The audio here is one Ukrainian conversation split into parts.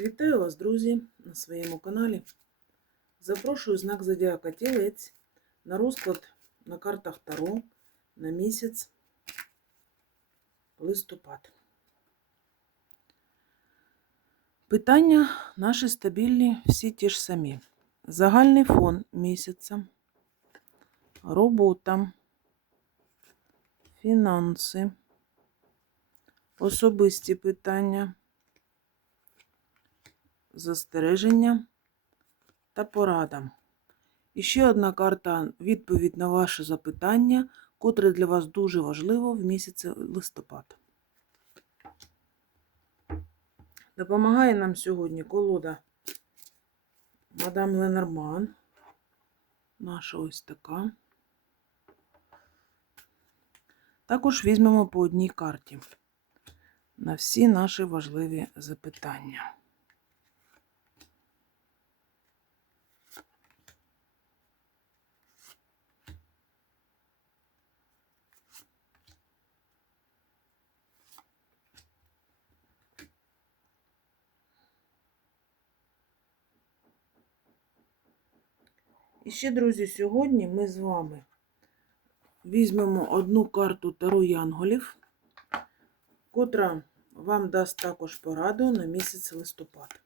Вітаю вас, друзі, на своєму каналі. Запрошую знак Зодіака Тілець на розклад на картах Таро на місяць листопад. Питання наші стабільні, всі ті ж самі. Загальний фон місяця, робота, фінанси, особисті питання застереження та порада. І ще одна карта відповідь на ваше запитання, котре для вас дуже важливо в місяці листопад. Допомагає нам сьогодні колода Мадам Ленорман. Наша ось така. Також візьмемо по одній карті на всі наші важливі запитання. І ще, друзі, сьогодні ми з вами візьмемо одну карту Таро Янголів, котра вам дасть також пораду на місяць листопад.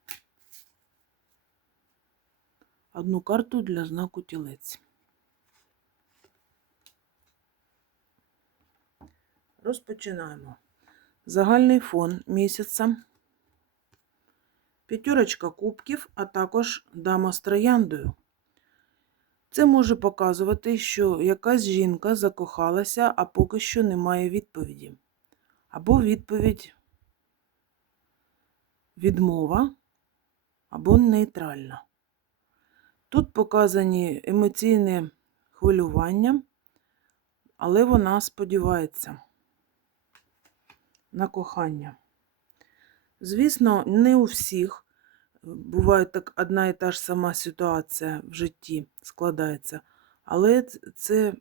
Одну карту для знаку тілець. Розпочинаємо. Загальний фон місяця. П'ятерочка кубків, а також дама з трояндою. Це може показувати, що якась жінка закохалася, а поки що немає відповіді. Або відповідь відмова, або нейтральна. Тут показані емоційне хвилювання, але вона сподівається на кохання. Звісно, не у всіх буває так одна і та ж сама ситуація в житті складається, але це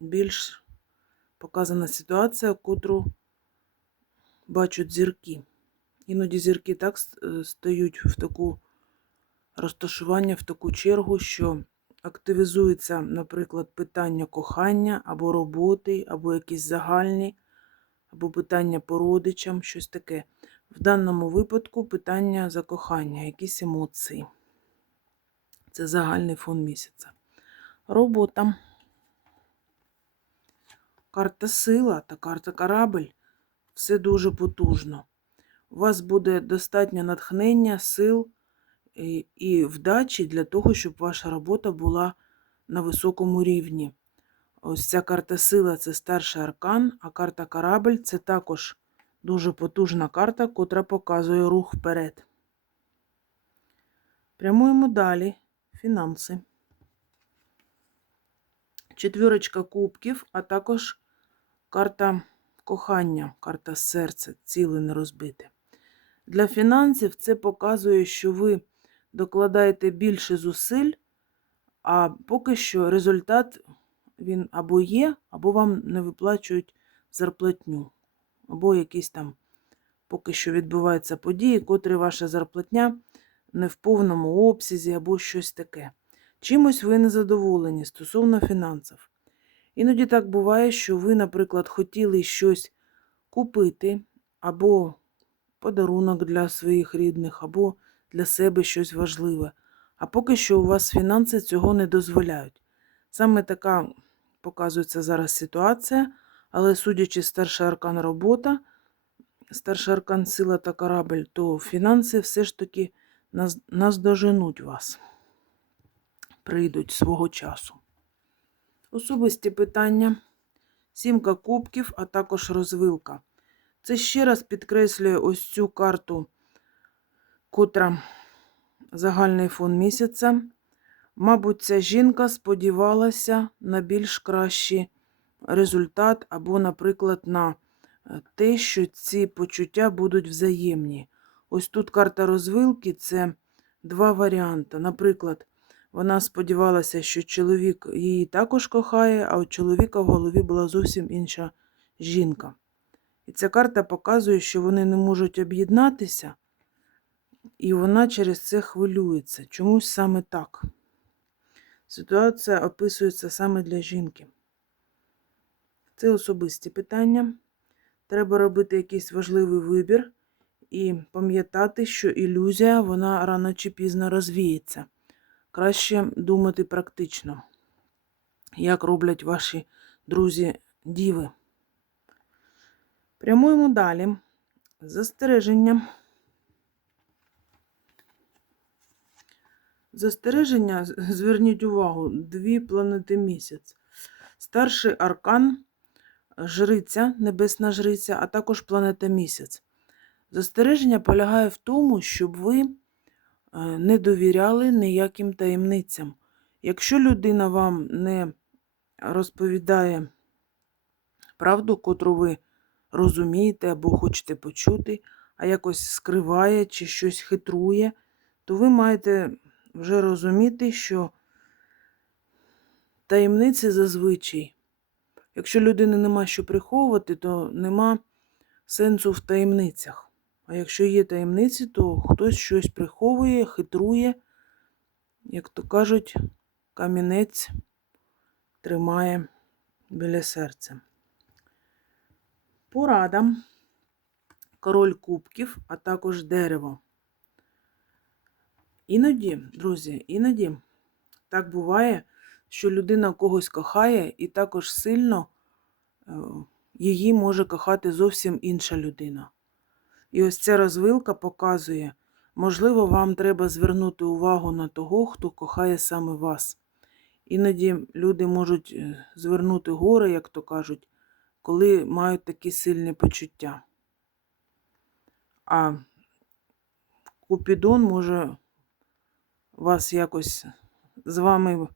більш показана ситуація, котру бачать зірки. Іноді зірки так стають в таку розташування, в таку чергу, що активізується, наприклад, питання кохання або роботи, або якісь загальні, або питання по родичам, щось таке. В даному випадку питання закохання, якісь емоції. Це загальний фон місяця. Робота. Карта сила та карта корабль. Все дуже потужно. У вас буде достатньо натхнення, сил і вдачі для того, щоб ваша робота була на високому рівні. Ось ця карта сила це старший аркан, а карта корабль це також Дуже потужна карта, котра показує рух вперед. Прямуємо далі. Фінанси. Четвірочка кубків, а також карта кохання, карта серця, ціле не розбите. Для фінансів це показує, що ви докладаєте більше зусиль, а поки що результат він або є, або вам не виплачують зарплатню або якісь там поки що відбуваються події, котрі ваша зарплатня не в повному обсязі або щось таке. Чимось ви не задоволені стосовно фінансів. Іноді так буває, що ви, наприклад, хотіли щось купити, або подарунок для своїх рідних, або для себе щось важливе. А поки що у вас фінанси цього не дозволяють. Саме така показується зараз ситуація. Але, судячи старший аркан робота, старший аркан сила та корабль, то фінанси все ж таки наздоженуть вас, прийдуть свого часу. Особисті питання, сімка кубків, а також розвилка. Це ще раз підкреслює ось цю карту, котра загальний фон місяця. Мабуть, ця жінка сподівалася на більш кращі результат, або, наприклад, на е, те, що ці почуття будуть взаємні. Ось тут карта розвилки це два варіанти. Наприклад, вона сподівалася, що чоловік її також кохає, а у чоловіка в голові була зовсім інша жінка. І ця карта показує, що вони не можуть об'єднатися, і вона через це хвилюється. Чомусь саме так. Ситуація описується саме для жінки. Це особисті питання. Треба робити якийсь важливий вибір і пам'ятати, що ілюзія вона рано чи пізно розвіється. Краще думати практично, як роблять ваші друзі діви. Прямуємо далі. Застереження. Застереження, зверніть увагу, дві планети місяць. Старший аркан, жриця, небесна жриця, а також планета місяць. Застереження полягає в тому, щоб ви е, не довіряли ніяким таємницям. Якщо людина вам не розповідає правду, котру ви розумієте або хочете почути, а якось скриває чи щось хитрує, то ви маєте вже розуміти, що таємниці зазвичай, якщо людини нема що приховувати, то нема сенсу в таємницях. А якщо є таємниці, то хтось щось приховує, хитрує, як то кажуть, камінець тримає біля серця. Порада. Король кубків, а також дерево. Іноді, друзі, іноді так буває, що людина когось кохає, і також сильно е, її може кохати зовсім інша людина. І ось ця розвилка показує, можливо, вам треба звернути увагу на того, хто кохає саме вас. Іноді люди можуть е, звернути горе, як то кажуть, коли мають такі сильні почуття. А Купідон може вас якось з вами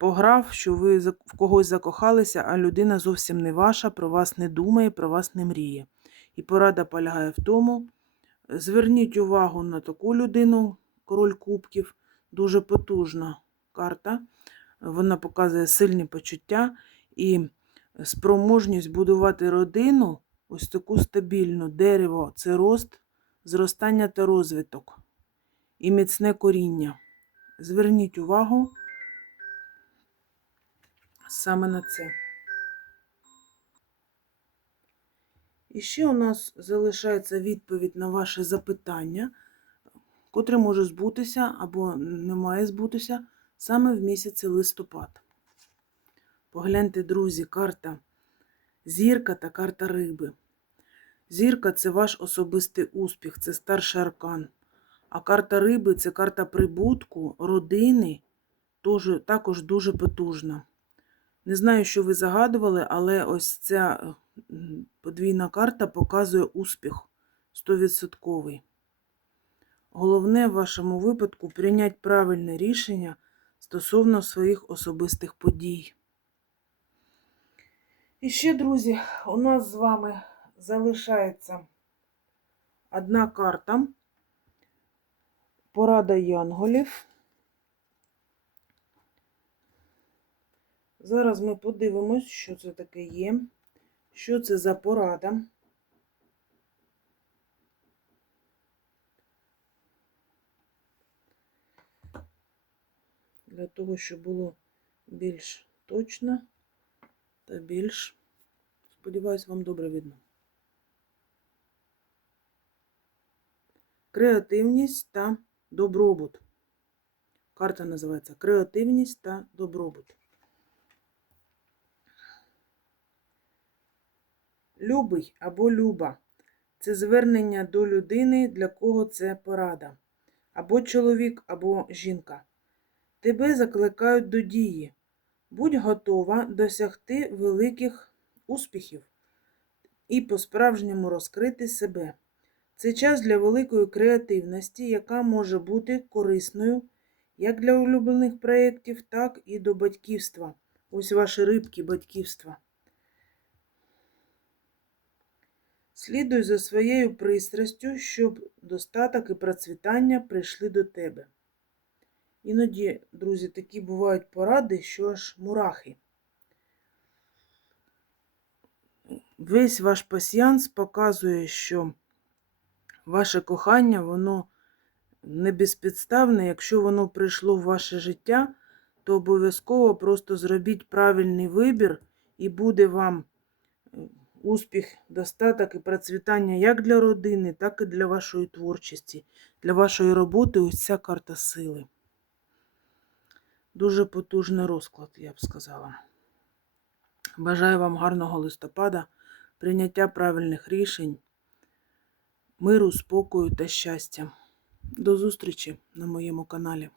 пограв, що ви в когось закохалися, а людина зовсім не ваша, про вас не думає, про вас не мріє. І порада полягає в тому, зверніть увагу на таку людину, король кубків, дуже потужна карта. Вона показує сильні почуття і спроможність будувати родину, ось таку стабільну. Дерево це рост, зростання та розвиток і міцне коріння. Зверніть увагу саме на це. І ще у нас залишається відповідь на ваше запитання, котре може збутися або не має збутися саме в місяці листопад. Погляньте, друзі, карта зірка та карта риби. Зірка це ваш особистий успіх, це старший аркан. А карта риби це карта прибутку, родини, також дуже потужна. Не знаю, що ви загадували, але ось ця е, подвійна карта показує успіх 100%. Головне в вашому випадку прийняти правильне рішення стосовно своїх особистих подій. І ще, друзі, у нас з вами залишається одна карта. Порада янголів. Зараз ми подивимось, що це таке є. Що це за порада? Для того, щоб було більш точно та більш, сподіваюсь, вам добре видно. Креативність та добробут. Карта називається Креативність та добробут. Любий або люба це звернення до людини, для кого це порада. Або чоловік, або жінка. Тебе закликають до дії. Будь готова досягти великих успіхів і по-справжньому розкрити себе. Це час для великої креативності, яка може бути корисною як для улюблених проєктів, так і до батьківства. Ось ваші рибки батьківства. Слідуй за своєю пристрастю, щоб достаток і процвітання прийшли до тебе. Іноді, друзі, такі бувають поради, що аж мурахи. Весь ваш пасіянс показує, що ваше кохання, воно не безпідставне. Якщо воно прийшло в ваше життя, то обов'язково просто зробіть правильний вибір, і буде вам успіх, достаток і процвітання як для родини, так і для вашої творчості, для вашої роботи. Ось ця карта сили. Дуже потужний розклад, я б сказала. Бажаю вам гарного листопада, прийняття правильних рішень, миру, спокою та щастя. До зустрічі на моєму каналі.